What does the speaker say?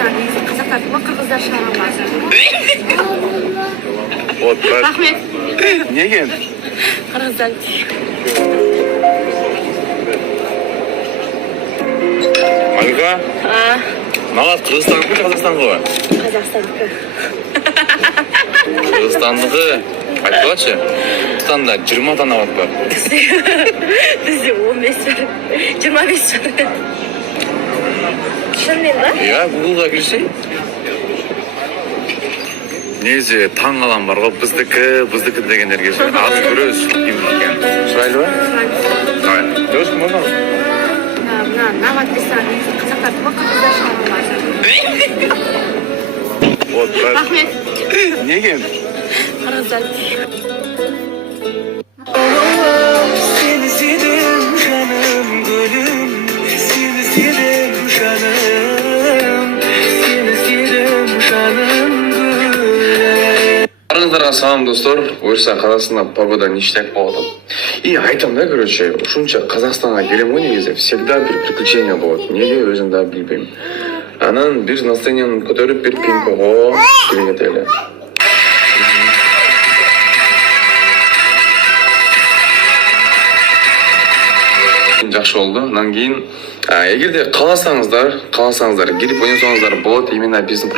Өзбекстан, қазақтар тума, қырғыздар шығарылмады. Вот, Рахмет. неге? Қырғыздар. Малика, маған Қырғызстандікі Қазақстанға ғой? Қазақстандікі. Қырғызстандікі айтпақшы, Қырғызстанда 20 тана бат бар. Бізде 15 бар. 25 бар. Шынымен ба? Иә, Google-ға кірсей. Негізі таң қалам бар ғой, біздікі дегендерге аз көресіз деймін екен. Сұрайлы ба? Давай. Дұрыс, можно? Мына подписан, қазақтар тума, қырғыздар шығарылмады. Вот, Рахмет. неге? Қырғыздар. Seni sevdim canım gülüm, seni sevdim canım, seni sevdim canım gülüm. Арыңыздарға салам достар, бұйырса Қазақстанда погода ништяк болады. И айтам да, короче, ушунча Қазақстанға келем ғой негізі, всегда бір приключения болады. Неге өзім да білбеймін. Анан бір настроением көтеріп бір пинкого келе кетелі. Жақсы болды. Анан кейін егерде қаласаңыздар, келіп ойнасаңыздар болады, именно біздің